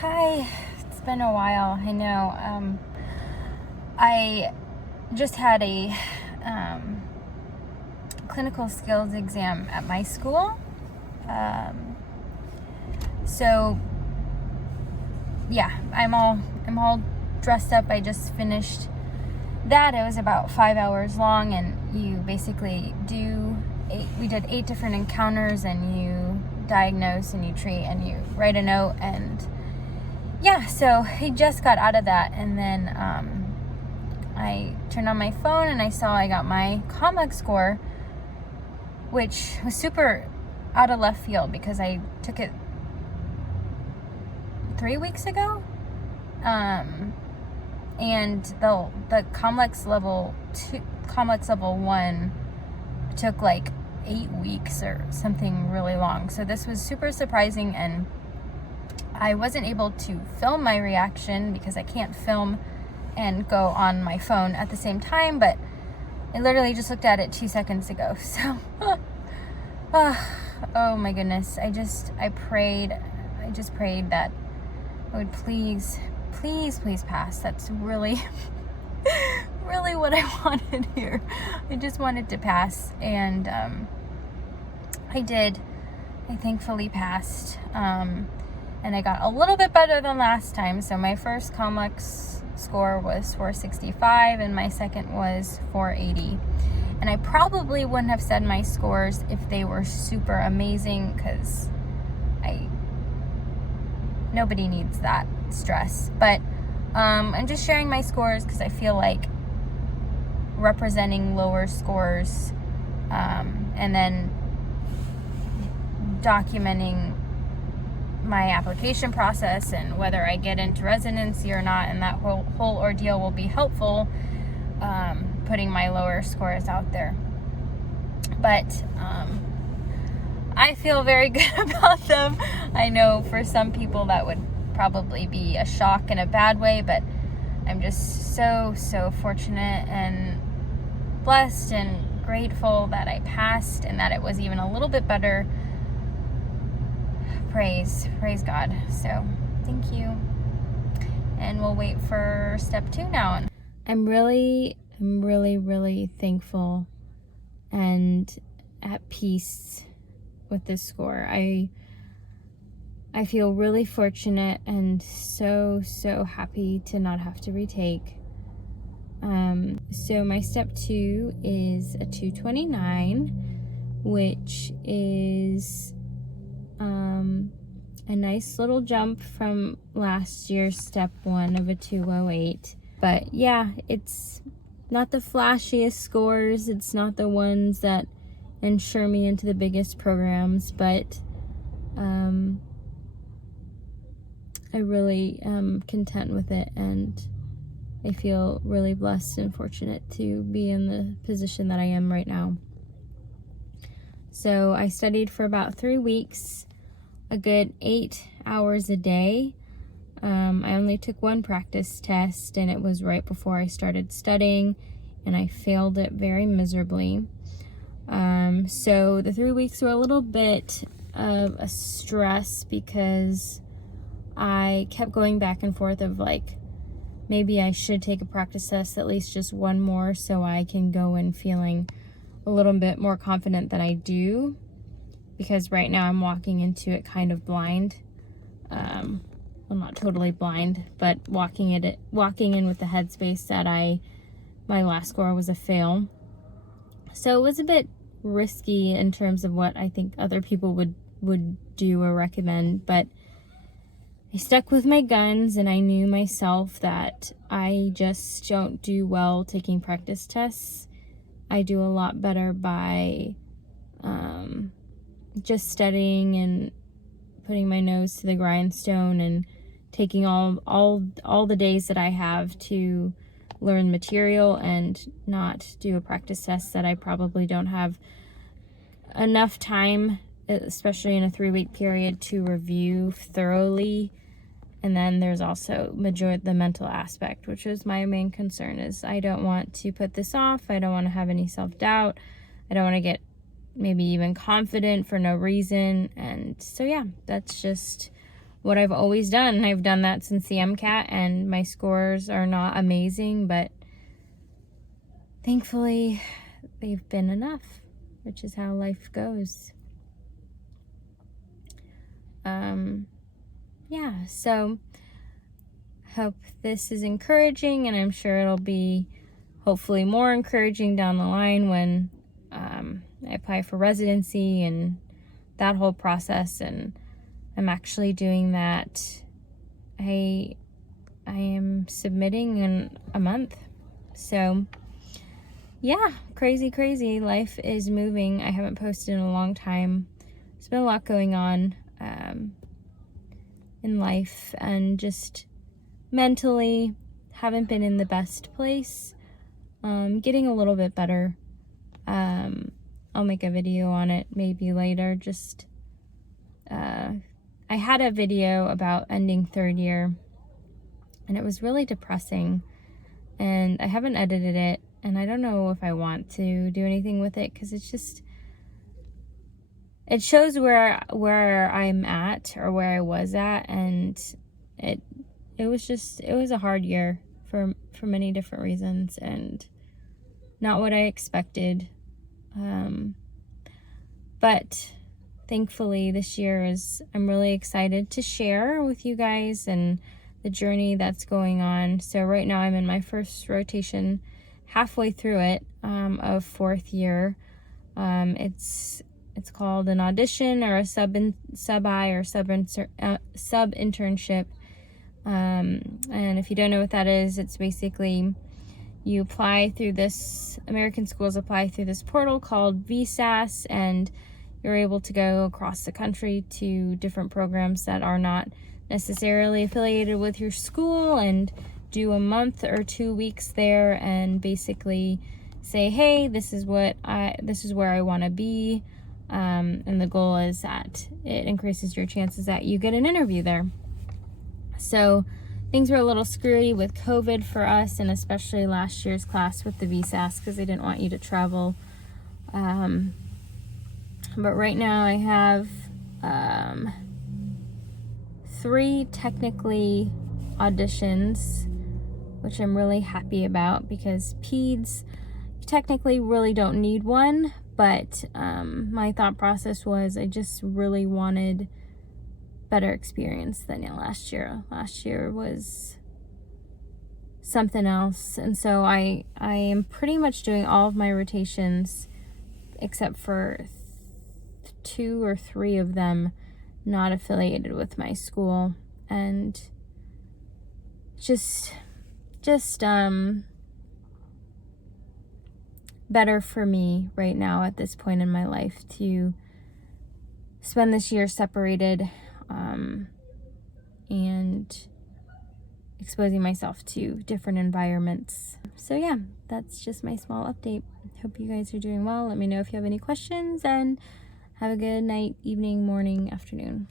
Hi, it's been a while. I know. I just had a clinical skills exam at my school. So yeah, I'm all dressed up. I just finished that. It was about 5 hours long, and you basically we did 8 different encounters, and you diagnose and you treat and you write a note. And yeah, so I just got out of that, and then I turned on my phone and I saw I got my complex score, which was super out of left field because I took it 3 weeks ago. And the complex level 1 took like 8 weeks or something really long. So this was super surprising, and I wasn't able to film my reaction because I can't film and go on my phone at the same time, but I literally just looked at it 2 seconds ago. So oh my goodness, I just prayed that I would please pass. That's really really what I wanted here. I just wanted to pass, and I did. I thankfully passed, and I got a little bit better than last time. So my first complex score was 465 and my second was 480. And I probably wouldn't have said my scores if they were super amazing, because nobody needs that stress. But I'm just sharing my scores because I feel like representing lower scores, and then documenting my application process and whether I get into residency or not, and that whole ordeal will be helpful, putting my lower scores out there. But I feel very good about them. I know for some people that would probably be a shock in a bad way, but I'm just so fortunate and blessed and grateful that I passed and that it was even a little bit better. Praise God. So thank you, and we'll wait for step 2 now. I'm really thankful and at peace with this score. I feel really fortunate and so happy to not have to retake. So my step 2 is a 229, which is a nice little jump from last year's step 1 of a 208. But yeah, it's not the flashiest scores. It's not the ones that ensure me into the biggest programs, but I really am content with it, and I feel really blessed and fortunate to be in the position that I am right now. So I studied for about 3 weeks, a good 8 hours a day. I only took 1 practice test, and it was right before I started studying, and I failed it very miserably. So the 3 weeks were a little bit of a stress because I kept going back and forth of like, maybe I should take a practice test, at least just 1 more, so I can go in feeling a little bit more confident than I do, because right now I'm walking into it kind of blind. Well, not totally blind, but walking in with the headspace that my last score was a fail. So it was a bit risky in terms of what I think other people would do or recommend, but I stuck with my guns, and I knew myself that I just don't do well taking practice tests. I do a lot better by just studying and putting my nose to the grindstone and taking all the days that I have to learn material and not do a practice test that I probably don't have enough time, especially in a 3-week period, to review thoroughly. And then there's also the mental aspect, which is my main concern. Is I don't want to put this off. I don't want to have any self-doubt. I don't want to get maybe even confident for no reason. And so yeah, that's just what I've always done. I've done that since the MCAT, and my scores are not amazing, but thankfully they've been enough, which is how life goes. Yeah, so hope this is encouraging, and I'm sure it'll be hopefully more encouraging down the line when I apply for residency and that whole process. And I'm actually doing that. I am submitting in a month. So yeah, crazy. Life is moving. I haven't posted in a long time. There's been a lot going on in life, and just mentally haven't been in the best place. Getting a little bit better. I'll make a video on it maybe later. Just I had a video about ending third year, and it was really depressing, and I haven't edited it, and I don't know if I want to do anything with it, because it's just, it shows where I'm at, or where I was at, and it was a hard year for many different reasons, and not what I expected. But thankfully this year I'm really excited to share with you guys and the journey that's going on. So right now I'm in my first rotation, halfway through it, of fourth year. It's called an audition, or a sub-I or sub-internship. And if you don't know what that is, it's basically you apply through this, American schools apply through this portal called VSAS, and you're able to go across the country to different programs that are not necessarily affiliated with your school, and do a month or 2 weeks there, and basically say, hey, this is where I want to be. And the goal is that it increases your chances that you get an interview there. So things were a little screwy with COVID for us, and especially last year's class with the VSAS, because they didn't want you to travel. But right now I have 3 technically auditions, which I'm really happy about, because peds, you technically really don't need one, but my thought process was I just really wanted better experience than last year. Last year was something else, and so I am pretty much doing all of my rotations except for 2 or 3 of them not affiliated with my school, and just better for me right now at this point in my life to spend this year separated, and exposing myself to different environments. So yeah, that's just my small update. Hope you guys are doing well. Let me know if you have any questions, and have a good night, evening, morning, afternoon.